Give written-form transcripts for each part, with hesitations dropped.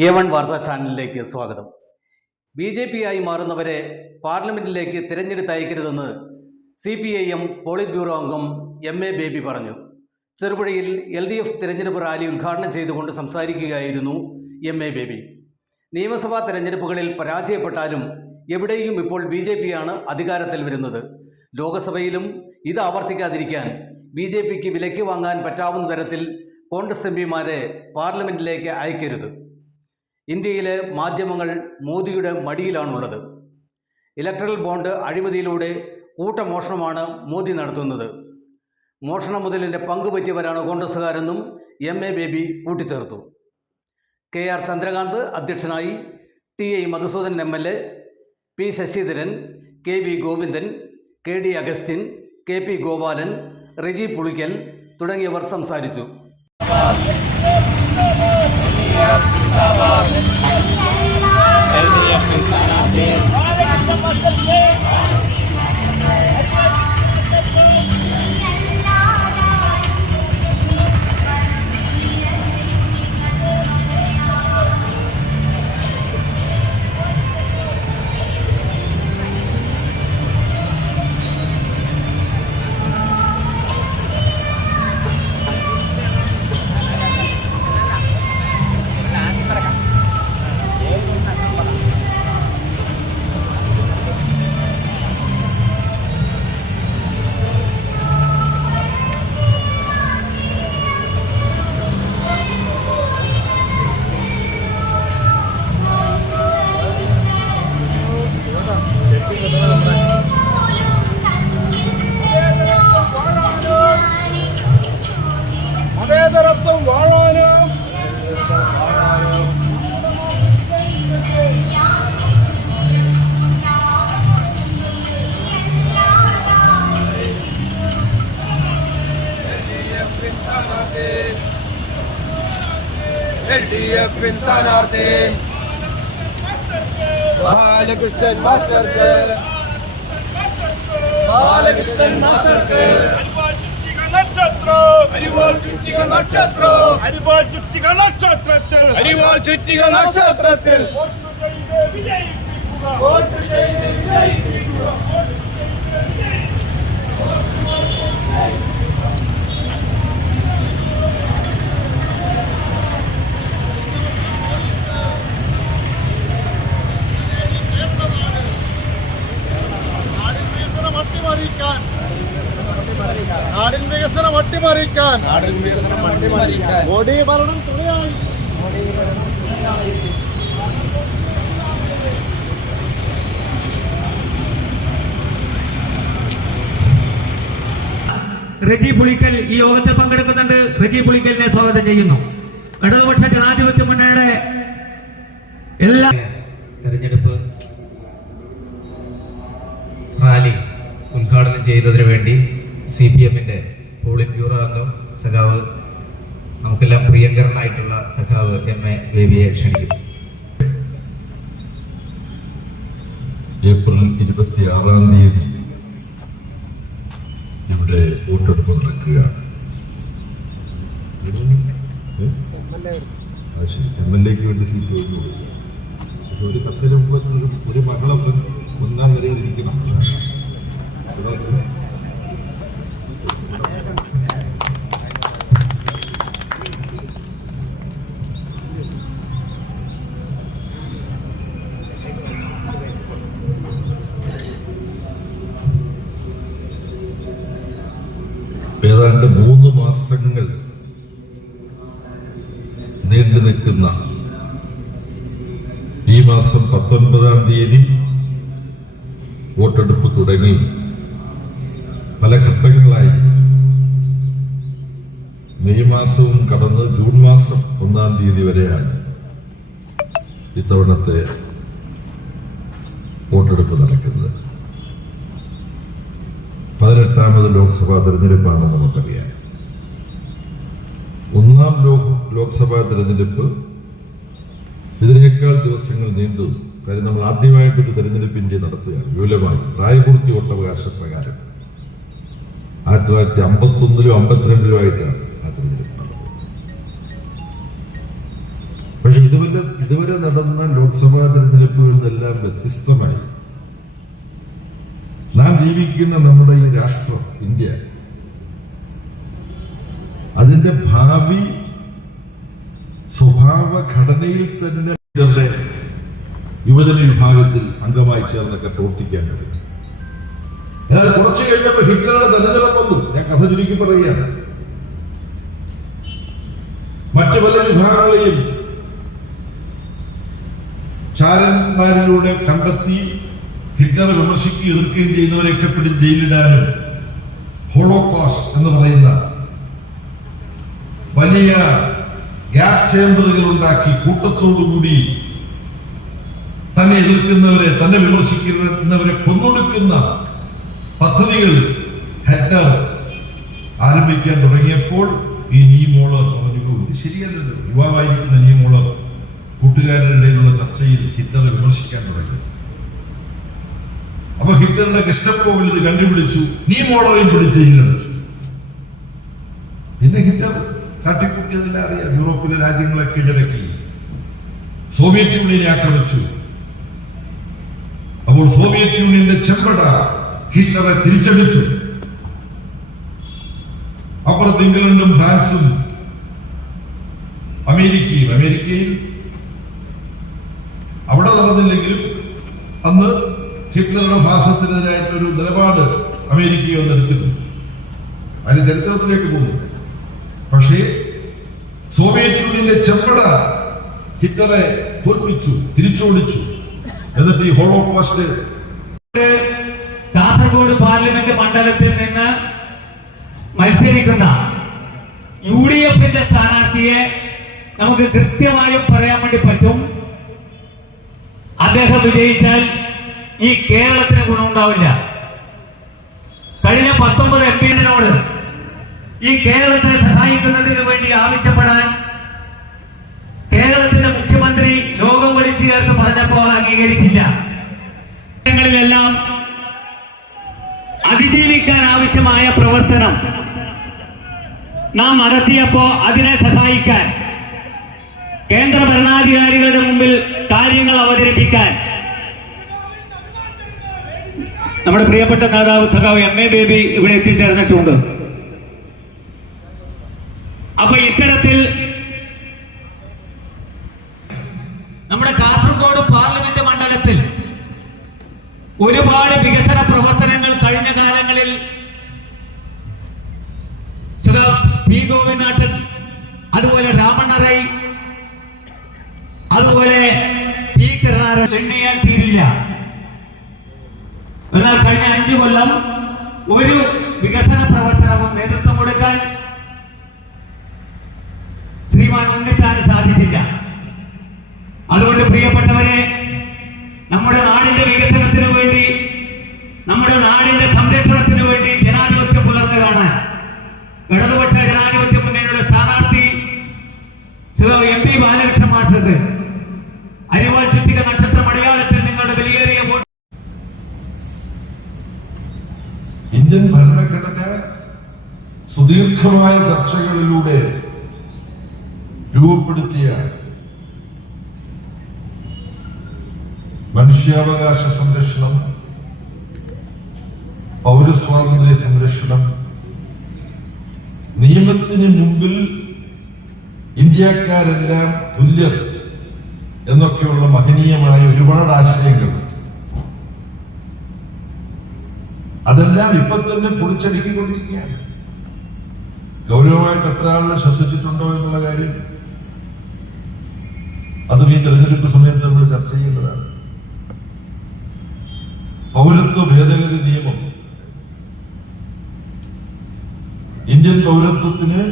A1 വാർത്താ ചാനലിലേക്ക് സ്വാഗതം. BJP ആയി മാറുന്നവരെ പാർലമെന്റിലേക്ക് തിരഞ്ഞെടുത്തയക്കരുതെന്ന് CPIM പോളിറ്റ് ബ്യൂറോ അംഗം MA ബേബി പറഞ്ഞു. ചെറുപുഴയിൽ LDF തിരഞ്ഞെടുപ്പ് റാലി ഉദ്ഘാടനം ചെയ്തുകൊണ്ട് സംസാരിക്കുകയായിരുന്നു MA ബേബി. നിയമസഭാ തിരഞ്ഞെടുപ്പുകളിൽ പരാജയപ്പെട്ടാലും എവിടെയും ഇപ്പോൾ BJP ആണ് അധികാരത്തിൽ വരുന്നത്. ലോകസഭയിലും ഇത് ആവർത്തിക്കാതിരിക്കാൻ BJPക്ക് വിലയ്ക്ക് വാങ്ങാൻ പറ്റാവുന്ന തരത്തിൽ കോൺഗ്രസ് MPമാരെ പാർലമെന്റിലേക്ക് അയക്കരുത്. ഇന്ത്യയിലെ മാധ്യമങ്ങൾ മോദിയുടെ മടിയിലാണുള്ളത്. ഇലക്ട്രൽ ബോണ്ട് അഴിമതിയിലൂടെ കൂട്ടമോഷണമാണ് മോദി നടത്തുന്നത്. മോഷണ മുതലിൻ്റെ പങ്ക് പറ്റിയവരാണ് കോൺഗ്രസ്സുകാരെന്നും MA ബേബി കൂട്ടിച്ചേർത്തു. KR ചന്ദ്രകാന്ത് അധ്യക്ഷനായി, TI Madhusudan MLA, P Sasidharan, KV Govindan, KD Augustine, KP ഗോപാലൻ, റെജി പുളിക്കൽ തുടങ്ങിയവർ സംസാരിച്ചു. LDF സ്ഥാനാർത്ഥി ബാലകൃഷ്ണൻ മാസ്റ്റർക്ക് നക്ഷത്രത്തിൽ നാടിൻ വികസനം അട്ടിമറിക്കാൻ മോഡി ഭരണം തുണയായി. റെജി പുളിക്കൽ ഈ യോഗത്തിൽ പങ്കെടുക്കുന്നുണ്ട്. റെജി പുളിക്കലിനെ സ്വാഗതം ചെയ്യുന്നു. ഇടതുപക്ഷ ജനാധിപത്യ മുന്നണിയുടെ എല്ലാ തെരഞ്ഞെടുപ്പ് റാലി ഉദ്ഘാടനം ചെയ്തതിനു വേണ്ടി CPMന്റെ പോളിറ്റ് ബ്യൂറോ അംഗം സഖാവ്, നമുക്കെല്ലാം പ്രിയങ്കരനായിട്ടുള്ള സഖാവ് MA ബേബിയെ ക്ഷണിക്കുന്നു. ഏപ്രിൽ 26-ാം തീയതി ഇവിടെ വോട്ടെടുപ്പ് നടക്കുകയാണ്. MLAക്ക് വേണ്ടി സീറ്റ് ഒഴിഞ്ഞു. ഒരു കസേര ഒരു മകളെ ഒന്നാം നിരയിൽ ഇരിക്കണം. ഏതാണ്ട് 3 മാസങ്ങൾ നീണ്ടു നിൽക്കുന്ന ഈ മാസം 19-ാം തീയതി വോട്ടെടുപ്പ് തുടങ്ങി പല ഘട്ടങ്ങളായി മെയ് മാസവും കടന്ന് ജൂൺ മാസം 1-ാം തീയതി വരെയാണ് ഇത്തവണത്തെ വോട്ടെടുപ്പ് നടക്കുന്നത്. 18ാമത് ലോക്സഭാ തെരഞ്ഞെടുപ്പാണ് നമുക്കറിയാം. 1-ാം ലോക്സഭാ തെരഞ്ഞെടുപ്പ് ഇതിനേക്കാൾ ദിവസങ്ങൾ നീണ്ടു. കാര്യം നമ്മൾ ആദ്യമായിട്ടൊരു തെരഞ്ഞെടുപ്പ് ഇന്ത്യ നടത്തുകയാണ് വിപുലമായി പ്രായപൂർത്തി വോട്ടവകാശ പ്രകാരം. 1951-ലും 52-ലും ആയിട്ടാണ് ആ തെരഞ്ഞെടുപ്പ് നടന്നത്. പക്ഷെ ഇതുവരെ ഇതുവരെ നടന്ന ലോക്സഭാ തെരഞ്ഞെടുപ്പുകളിൽ നിന്നെല്ലാം വ്യത്യസ്തമായി നാം ജീവിക്കുന്ന നമ്മുടെ ഈ രാഷ്ട്രം ഇന്ത്യ, അതിന്റെ ഭാവി സ്വഭാവ ഘടനയിൽ തന്നെ ഇവരുടെ യുവജന വിഭാഗത്തിൽ അംഗമായി ചേർന്നൊക്കെ പ്രവർത്തിക്കാൻ കഴിയും. എന്നാൽ കുറച്ചു കഴിഞ്ഞപ്പോൾ ഹിറ്റ്ലറുടെ ദലിതരം വന്നു. ഞാൻ കഥ ചുരുക്കി പറയുകയാണ്. മറ്റു പല വിഭാഗങ്ങളെയും ചാരന്മാരിലൂടെ കണ്ടെത്തി ഹിറ്റ്ലറെ വിമർശിക്കുകയും എതിർക്കുകയും ചെയ്യുന്നവരെയൊക്കെ പിടിച്ച് ജയിലിടാനും ഹോളോകോസ്റ്റ് എന്ന് പറയുന്ന വലിയ ഗ്യാസ് ചേമ്പറുകൾ ഉണ്ടാക്കി കൂട്ടത്തോടുകൂടി തന്നെ എതിർക്കുന്നവരെ, തന്നെ വിമർശിക്കുന്നവരെ കൊന്നൊടുക്കുന്ന പദ്ധതികൾ ഹിറ്റ്ലർ ആരംഭിക്കാൻ തുടങ്ങിയപ്പോൾ ഈ നീമോളർ പറഞ്ഞു, ഇത് ശരിയല്ലല്ലോ. യുവാവായിരിക്കുന്ന നീമോളർ കൂട്ടുകാരുടെ ഇടയിലുള്ള ചർച്ചയിൽ ഹിറ്റ്ലറെ വിമർശിക്കാൻ തുടങ്ങി. അപ്പൊ ഹിറ്റ്ലറുടെ ഗെസ്റ്റപ്പോവിൽ ഇത് കണ്ടുപിടിച്ചു, നീമോളറെയും പിടിച്ച് ജയിലടച്ചു. പിന്നെ ഹിറ്റ്ലർ കാട്ടിക്കൂട്ടിയതെല്ലാം അറിയാം. യൂറോപ്പിലെ രാജ്യങ്ങളെ കീഴടക്കി സോവിയറ്റ് യൂണിയനെ ആക്രമിച്ചു. അപ്പോൾ സോവിയറ്റ് യൂണിയന്റെ ചെമ്പട ഹിറ്റ്ലറെ തിരിച്ചടിച്ചു. അപ്പുറത്ത് ഇംഗ്ലണ്ടും ഫ്രാൻസും അമേരിക്കയിൽ അവിടെ നടന്നില്ലെങ്കിലും അന്ന് ഹിറ്റ്ലറുടെ ഫാസിസത്തിനെതിരായിട്ടൊരു നിലപാട് അമേരിക്കയോ എടുത്തിരുന്നു. അതിന് ചരിത്രത്തിലേക്ക് പോകുന്നു. പക്ഷേ സോവിയറ്റ് യൂണിയന്റെ ചെമ്പട ഹിറ്റ്ലറെ തോൽപ്പിച്ചു, തിരിച്ചോടിച്ചു. എന്നിട്ട് ഈ ഹോളോകോസ്റ്റ് കാസർഗോഡ് പാർലമെന്റ് മണ്ഡലത്തിൽ നിന്ന് മത്സരിക്കുന്ന UDFന്റെ സ്ഥാനാർത്ഥിയെ നമുക്ക് കൃത്യമായും പറയാൻ വേണ്ടി പറ്റും. അദ്ദേഹം വിജയിച്ചാൽ ഈ കേരളത്തിന് ഗുണമുണ്ടാവില്ല. കഴിഞ്ഞ 19 MP-യോട് ഈ കേരളത്തെ സഹായിക്കുന്നതിന് വേണ്ടി ആവശ്യപ്പെടാൻ കേരളത്തിന്റെ മുഖ്യമന്ത്രി യോഗം വിളിച്ചു ചേർത്ത് പറഞ്ഞപ്പോൾ അംഗീകരിച്ചില്ല. ങ്ങളിലെല്ലാം അതിജീവിക്കാൻ ആവശ്യമായ പ്രവർത്തനം നാം നടത്തിയപ്പോ അതിനെ സഹായിക്കാൻ കേന്ദ്ര ഭരണാധികാരികളുടെ മുമ്പിൽ കാര്യങ്ങൾ അവതരിപ്പിക്കാൻ നമ്മുടെ പ്രിയപ്പെട്ട നേതാവ് സഖാവ് MA ബേബി ഇവിടെ എത്തിച്ചേർന്നിട്ടുണ്ട്. അപ്പൊ ഇത്തരത്തിൽ നമ്മുടെ കാസർഗോഡ് പാർലമെന്റ് മണ്ഡലത്തിൽ ഒരുപാട് വികസന പ്രവർത്തനങ്ങൾ കഴിഞ്ഞ കാലങ്ങളിൽ P. ഗോപിനാഥൻ, അതുപോലെ രാമണ്ണ റൈ, അതുപോലെ P. കരുണാകരൻ എണ്ണിയാൽ തീരില്ല. എന്നാൽ കഴിഞ്ഞ 5 കൊല്ലം ഒരു വികസന പ്രവർത്തനവും നേതൃത്വം കൊടുക്കാൻ ശ്രീമാൻ ഉണ്ണിത്താന് സാധിച്ചില്ല. അതുകൊണ്ട് പ്രിയപ്പെട്ടവരെ, നമ്മുടെ നാടിന്റെ വികസനത്തിന് വേണ്ടി, നമ്മുടെ നാടിന്റെ സംരക്ഷണത്തിന് വേണ്ടി ജനാധിപത്യം പുലർന്നു കാണാൻ ഇടതുപക്ഷ ജനാധിപത്യ മുന്നണിയുടെ സ്ഥാനാർത്ഥി MP ബാലകൃഷ്ണൻ മാസ്റ്റർക്ക് അരിവാൾ ചുറ്റിക നക്ഷത്രം അടയാളത്തിൽ നിങ്ങളുടെ വിലയേറിയ വോട്ട്. ഇന്ത്യൻ ഭരണഘടന സുദീർഘമായ ചർച്ചകളിലൂടെ രൂപപ്പെടുത്തിയ മനുഷ്യാവകാശ സംരക്ഷണം, പൗരസ്വാതന്ത്ര്യ സംരക്ഷണം, നിയമത്തിന് മുമ്പിൽ ഇന്ത്യക്കാരെല്ലാം തുല്യർ എന്നൊക്കെയുള്ള മഹനീയമായ ഒരുപാട് ആശയങ്ങൾ, അതെല്ലാം ഇപ്പൊ തന്നെ പൊളിച്ചടുക്കിക്കൊണ്ടിരിക്കുകയാണ്. ഗൗരവമായിട്ട് എത്ര ആളുകൾ ശ്വസിച്ചിട്ടുണ്ടോ എന്നുള്ള കാര്യം അതും ഈ തെരഞ്ഞെടുപ്പ് സമയത്ത് നമ്മൾ ചർച്ച ചെയ്യേണ്ടതാണ്. പൗരത്വ ഭേദഗതി നിയമം, ഇന്ത്യൻ പൗരത്വത്തിന്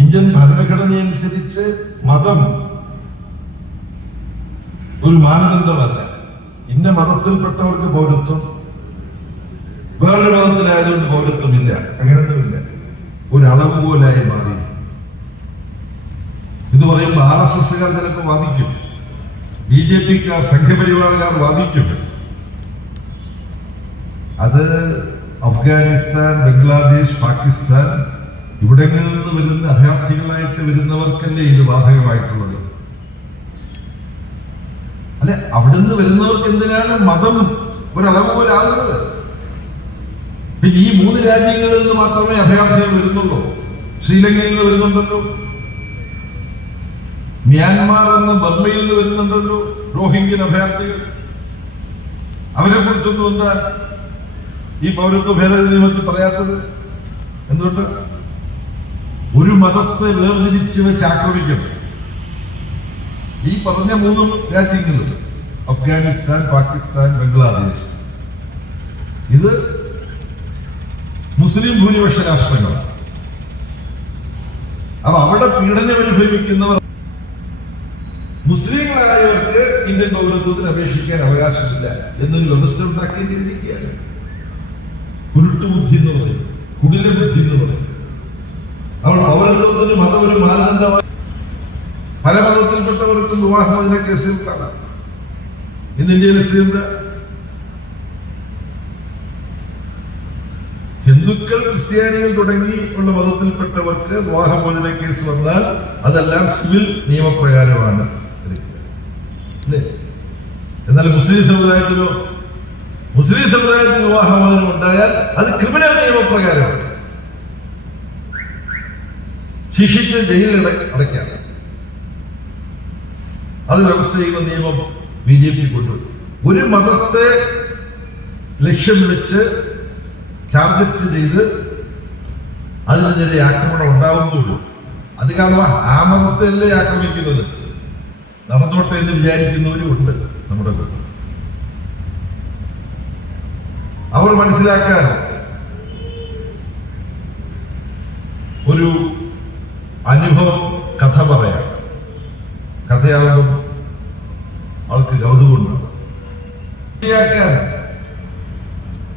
ഇന്ത്യൻ ഭരണഘടനയനുസരിച്ച് മതം ഒരു മാനദണ്ഡമല്ല. ഇന്ന മതത്തിൽപ്പെട്ടവർക്ക് പൗരത്വം, വേറൊരു മതത്തിലായതുകൊണ്ട് പൗരത്വമില്ല, അങ്ങനെയൊന്നുമില്ല. ഒരു അളവ് പോലായി മാറി. ഇത് പറയുമ്പോൾ RSSകാർ ചിലപ്പോൾ വാദിക്കും, BJPക്കാർ, സംഘപരിവാറുകാർ വാദിക്കും. അത് അഫ്ഗാനിസ്ഥാൻ, ബംഗ്ലാദേശ്, പാകിസ്ഥാൻ ഇവിടങ്ങളിൽ നിന്ന് വരുന്ന അഭയാർത്ഥികളായിട്ട് വരുന്നവർക്കല്ലേ ഇത് ബാധകമായിട്ടുള്ളത്. അല്ലെ, അവിടുന്ന് വരുന്നവർക്ക് എന്തിനാണ് മതം ഒരളവ് പോലാകുന്നത്? പിന്നെ ഈ 3 രാജ്യങ്ങളിൽ നിന്ന് മാത്രമേ അഭയാർത്ഥികൾ വരുന്നുള്ളൂ. ശ്രീലങ്കയിൽ നിന്ന് വരുന്നുണ്ടല്ലോ, മ്യാൻമാർ എന്ന ബർമയിൽ നിന്ന് വരുന്നുണ്ടല്ലോ റോഹിംഗ്യൻ അഭയാർത്ഥികൾ. അവരെ കുറിച്ചൊന്നും എന്താ ഈ പൗരത്വ ഭേദഗതി നിയമത്തിൽ പറയാത്തത്? എന്തുകൊണ്ട്? ഒരു മതത്തെ വേർതിരിച്ച് വെച്ച് ആക്രമിക്കണം. ഈ പറഞ്ഞ 3 രാജ്യങ്ങളും അഫ്ഗാനിസ്ഥാൻ, പാകിസ്ഥാൻ, ബംഗ്ലാദേശ്, ഇത് മുസ്ലിം ഭൂരിപക്ഷ രാഷ്ട്രങ്ങളാണ്. അപ്പൊ അവിടെ പീഡനം അനുഭവിക്കുന്നവർ മുസ്ലിങ്ങളായവർക്ക് ഇന്ത്യൻ പൗരത്വത്തിന് അപേക്ഷിക്കാൻ അവകാശമില്ല എന്നൊരു വ്യവസ്ഥ ഉണ്ടാക്കിയിരിക്കുകയാണ്. കുരുട്ടുബുദ്ധി എന്ന് പറയും, കുടില ബുദ്ധി എന്ന് പറയും. അവൾ പൗരത്വത്തിന് മതം ഒരു മാനദണ്ഡമായി പല മതത്തിൽപ്പെട്ടവർക്കും വിവാഹമോചന കേസിൽ കാണാം. ഇന്ന് ഇന്ത്യയിലെ സ്ഥിതി എന്താ? ഹിന്ദുക്കൾ, ക്രിസ്ത്യാനികൾ തുടങ്ങി ഉള്ള മതത്തിൽപ്പെട്ടവർക്ക് വിവാഹമോചന കേസ് വന്നാൽ അതെല്ലാം സിവിൽ നിയമപ്രകാരമാണ്. എന്നാൽ മുസ്ലിം സമുദായത്തിന് വിവാഹമോചനം ഉണ്ടായാൽ അത് ക്രിമിനൽ നിയമപ്രകാരമാണ്. ശിക്ഷിച്ച് ജയിലിൽ അടയ്ക്കാം. അത് വ്യവസ്ഥ ചെയ്യുന്ന നിയമം BJP കൊണ്ടുവരും. ഒരു മതത്തെ ലക്ഷ്യം വെച്ച് ടാർഗറ്റ് ചെയ്ത് അതിനെതിരെ ആക്രമണം ഉണ്ടാവുന്നുള്ളൂ. അത് കാരണം ആ മതത്തെയല്ലേ ആക്രമിക്കുന്നത്, നടന്നോട്ടെ എന്ന് വിചാരിക്കുന്നവരും ഉണ്ട് നമ്മുടെ കൂടെ. അവർ മനസ്സിലാക്കാൻ ഒരു അനുഭവം കഥ പറയാം. കഥയാകുമ്പോൾ അവൾക്ക് കൗതുകമുണ്ട്.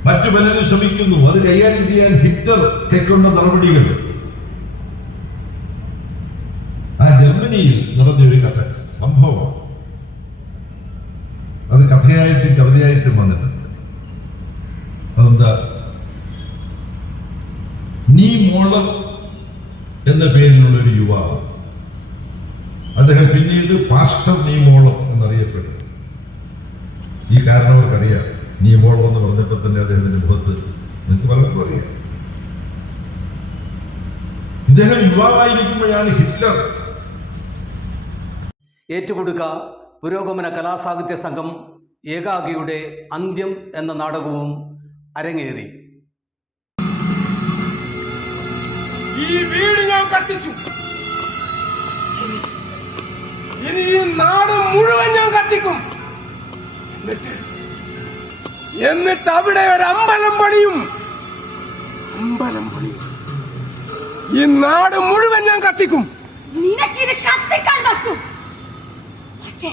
മറ്റു പലരും ശ്രമിക്കുന്നു. അത് കൈകാര്യം ചെയ്യാൻ ഹിറ്റ്ലർ കൈക്കൊണ്ട നടപടികൾ ആ ജർമ്മനിയിൽ നടന്നൊരു കഥ സംഭവം. അത് കഥയായിട്ടും കവിതയായിട്ടും വന്നിട്ടുണ്ട്. അതെന്താ? നീ മോളർ എന്ന പേരിലുള്ള ഒരു യുവാവ്, അദ്ദേഹം പിന്നീട് പാസ്റ്റർ നീ മോളർ എന്നറിയപ്പെട്ടു. ഈ കാരണവർക്കറിയാം. നീ മോളർ എന്ന് പറഞ്ഞപ്പോൾ തന്നെ അദ്ദേഹത്തിന്റെ മുഖത്ത് നിങ്ങൾക്ക് പലർക്കും അറിയാം. ഇദ്ദേഹം യുവാവായിരിക്കുമ്പോഴാണ് ഹിറ്റ്ലർ. ഏറ്റുകൊടുക്ക പുരോഗമന കലാസാഹിത്യ സംഘം ഏകാഗിയുടെ അന്ത്യം എന്ന നാടകവും അരങ്ങേറി. ഈ വീട് ഞാൻ കത്തിച്ചു. ഇനി ഈ നാട് മുഴുവൻ ഞാൻ കത്തിക്കും. എന്നിട്ട് അവിടെ ഒരു അമ്പലം പണിയും. ഈ നാട് മുഴുവൻ ഞാൻ കത്തിക്കും. നിനക്കിത് കത്തിക്കാൻ പറ്റും. പക്ഷേ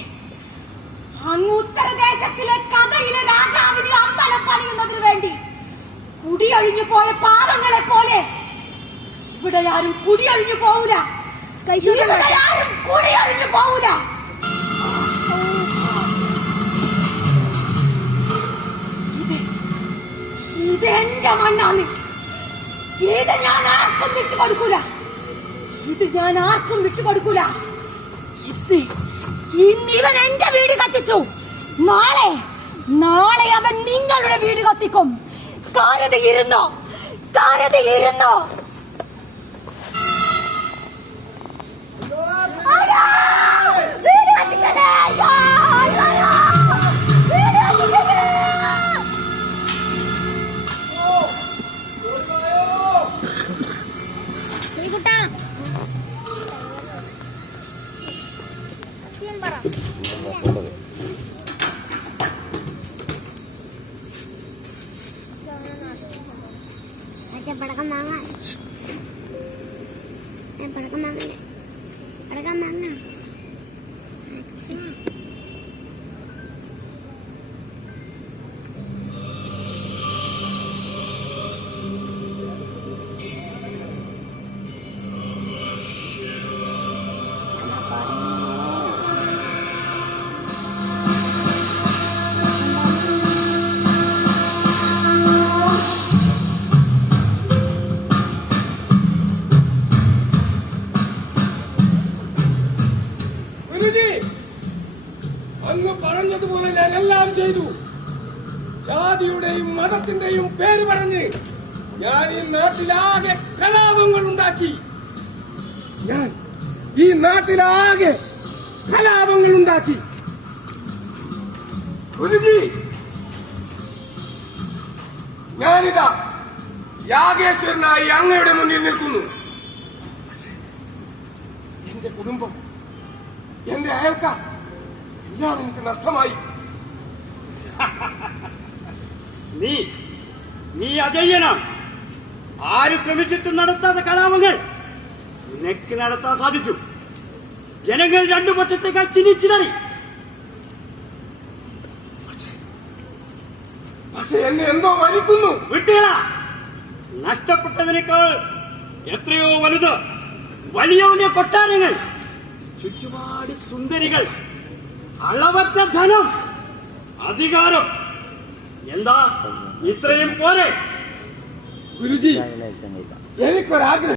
അങ്ങ് ഉത്തരദേശത്തിലെ കഥയിലെ രാജാവിന് അമ്പലം പണിയുന്നതിന് വേണ്ടി കുടിയൊഴിഞ്ഞു പോയ പാവങ്ങളെ പോലെ ഇവിടെ ആരും കുടിയൊഴിഞ്ഞു പോവില്ല. ഇവിടെ ആരും കുടിയൊഴിഞ്ഞു പോവില്ല. ഇത് എന്റെ മണ്ണാണ്. ഇത് ഞാൻ ആർക്കും വിട്ടുകൊടുക്കൂല. ഇന്നിവൻ എന്റെ വീട് കത്തിച്ചു. നാളെ അവൻ നിങ്ങളുടെ വീട് കത്തിക്കും. കരുതിയിരുന്നോ? വീട് കത്തിക്കണേ! വീട് കത്തിക്കണേ! ശ്രീകുട്ടാ പടക്കം വാങ്ങാൻ അങ്ങ് പറഞ്ഞതുപോലെ ഞാൻ എല്ലാം ചെയ്തു. ജാതിയുടെയും മതത്തിന്റെയും പേര് പറഞ്ഞ് ഞാൻ ഈ നാട്ടിലാകെ കലാപങ്ങൾ ഉണ്ടാക്കി. ഞാൻ ഈ നാട്ടിലാകെ കലാപങ്ങൾ ഉണ്ടാക്കി. ഗുരുജി, ഞാനിതാ യാഗേശ്വരനായി അങ്ങയുടെ മുന്നിൽ നിൽക്കുന്നു. പക്ഷേ എന്റെ കുടുംബം, എന്റെ അയൽക്കാർ എല്ലാം എനിക്ക് നഷ്ടമായി. നീ അജയ്യനാണ്. ആര് ശ്രമിച്ചിട്ടും നടത്താത്ത കലാപങ്ങൾ നിനക്ക് നടത്താൻ സാധിച്ചു. ജനങ്ങൾ രണ്ടു പക്ഷത്തേക്കാൾ ചിരിച്ചിതറി. പക്ഷെ എന്നെ എന്തോ വലിക്കുന്നു. വിട്ടുകള. നഷ്ടപ്പെട്ടതിനേക്കാൾ എത്രയോ വലുത് വലിയ വലിയ കൊട്ടാരങ്ങൾ, ചുറ്റുപാട് സുന്ദരികൾ, അളവറ്റ ധനം, അധികാരം. എന്താ ഇത്രയും പോരെ? ഗുരുജി, എനിക്കൊരാഗ്രഹം.